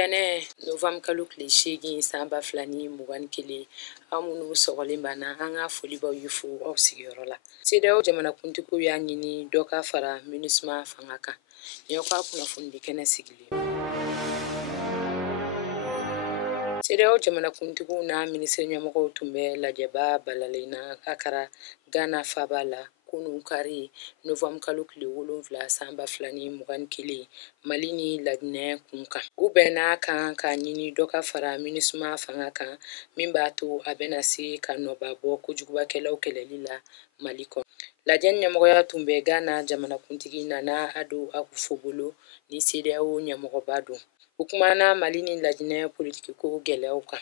Tɛnɛ November kalo tile 8 san 2021 aw minnu sɔgɔlen b'an na an ka foli b'aw ye fo aw sigiyɔrɔ la. CEDEAO jamanakuntigiw y'a ɲini dɔ ka fara MINUSMA fanga kan. Nin y'aw ka kunnafonidi kɛnɛ sigilen. CEDEAO jamanakuntigiw n'a minisiri ɲɛmɔgɔw tun bɛ lajɛba balalen na Akara, Ghana faba la kunun kari November kalo tile 7 san 2021 Mali ni Laginɛ kun kan. U bɛnna kan ka ɲini dɔ ka fara MINUSMA fanga kan min b'a to a bɛna se ka nɔbabɔ kojugubakɛlaw kɛlɛli la Mali kɔnɔ. Lajɛ ɲɛmɔgɔya tun bɛ Ghana jamanakuntigi Nana Addo Akufo bolo ni CEDEAO ɲɛmɔgɔba don. U kumana Mali ni Laginɛ politikiko gɛlɛyaw kan.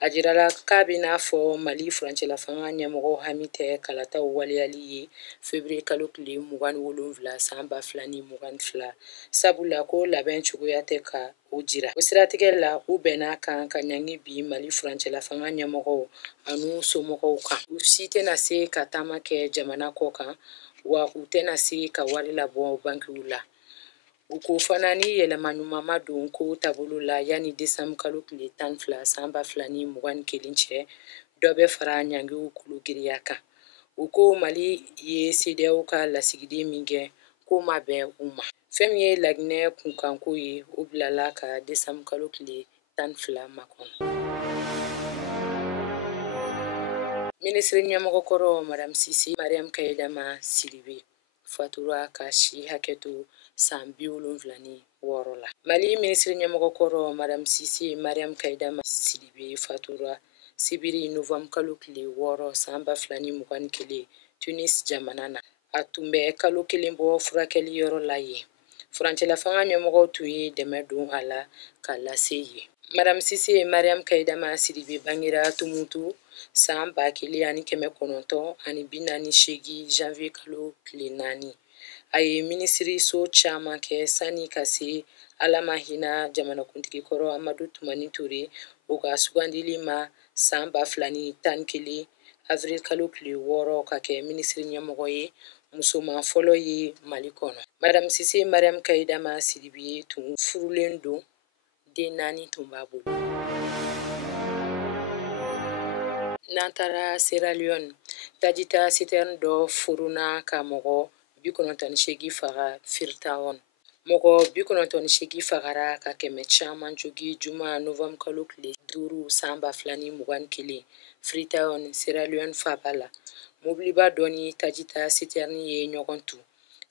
A jirala k'a bɛ n'a fɔ Mali furancɛla fanga ɲɛmɔgɔ hami tɛ kalataw waleyali ye février kalo tile 27 san 2022 sabula ko labɛn cogoya tɛ ka o jira. O siratigɛ la u bɛnna kan ka ɲangi bi Mali furancɛla fanga ɲɛmɔgɔw an'u somɔgɔw kan. U si tɛna se ka taama kɛ jamana kɔ kan wa u tɛna se ka wari labɔ bankiw la. U ko fana ni yɛlɛma ɲuman ma don ko taabolo la yanni décembre kalo tile 12 san 2021 cɛ dɔ bɛ fara ɲangiw kulu giriya kan. U ko Mali ye CEDEAO ka lasigiden min kɛ k'o ma bɛn u ma. Fɛn min ye Laginɛ kunkanko ye o bilala ka décembre kalo tile 12 makɔnɔ. Minisiri ɲɛmɔgɔ kɔrɔ Madame Sisi Mariam Kayidama Sidibe fatura ka si hakɛto san 76 la. Mali minisiri ɲɛmɔgɔ kɔrɔ Madame Sisi Mariam Kayidama Sidibe fatura sibiri November kalo tile 6 san 2021 Tunis jamana na. A tun bɛ kalo 1 bɔ furakɛli yɔrɔ la yen. Furancɛla fanga ɲɛmɔgɔw tun ye dɛmɛ don a la ka lase yen. Madame Sisi Mariam Kayidama Sidibe bangera Tumutu san 1948 janvier kalo tile 4. A ye minisiriso caman kɛ sani ka se Alama hinɛ jamanakuntigi kɔrɔ Amadu Tumani Ture o ka sugandili ma san 2011 avril kalo tile 6 ka kɛ minisiri ɲɛmɔgɔ ye musoman fɔlɔ ye Mali kɔnɔ. Madame Sisi Mariam Kayidama Sidibe tun furulen don, den 4 tun b'a bolo. N'an taara Sierra Leone, tajita citerne dɔ furuna ka mɔgɔ 98 faga Freetown. Mɔgɔ 98 fagara ka kɛmɛ caman jogi juma November kalo tile 5 san 2021 Freetown, Sierra Leone faba la. Mobiliba dɔ ni tajita citerne ye ɲɔgɔn tu.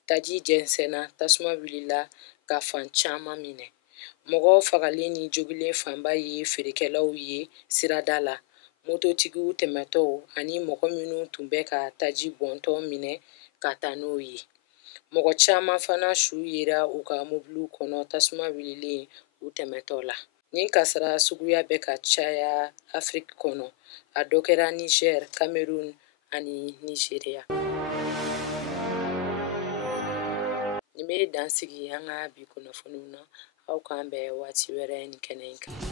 Taji jɛnsɛnna, tasuma wulila ka fan caman minɛ. Mɔgɔ fagalen ni jogilen fanba ye feerekɛlaw ye sirada la. Mototigiw tɛmɛtɔw ani mɔgɔ minnu tun bɛ ka taji bɔntɔ minɛ ka taa n'o ye. Mɔgɔ caman fana su yera u ka mobiliw kɔnɔ tasuma wulilen u tɛmɛtɔ la. Nin kasara suguya bɛ ka caya Afrique kɔnɔ. A dɔ kɛra Niger, Cameroun ani Nigeria. Nin bɛ dansigi an ka bi kunnafoniw na. Aw k'an bɛn waati wɛrɛ ni kɛnɛ in kan.